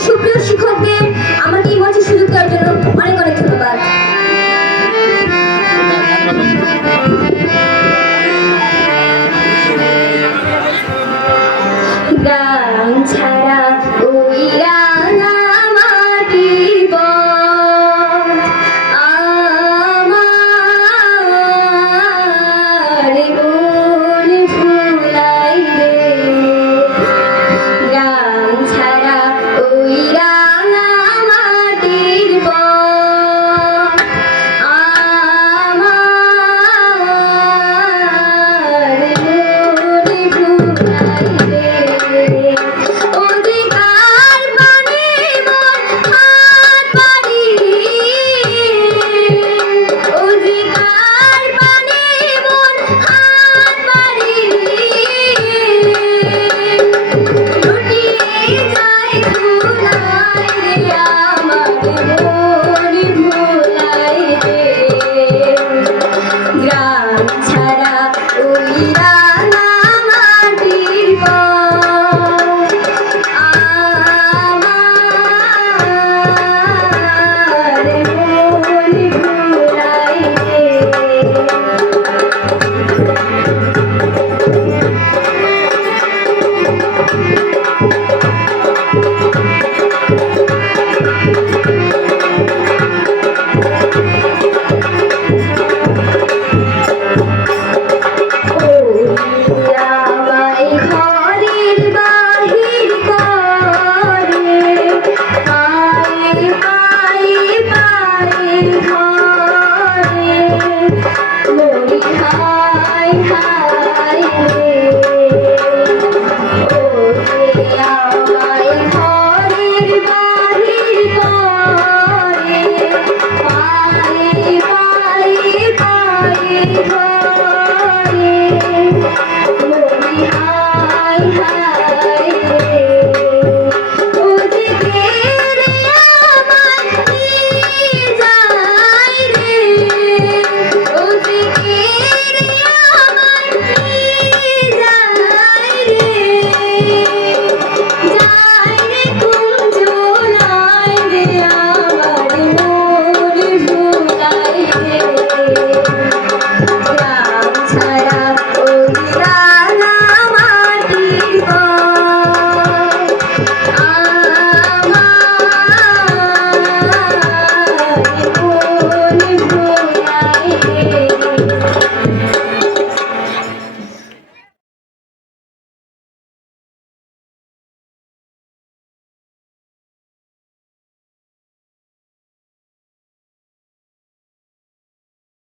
সুপ্রিয় শিক্ষকদের আমাকে এই মঞ্চে সুযোগ দেওয়ার জন্য অনেক অনেক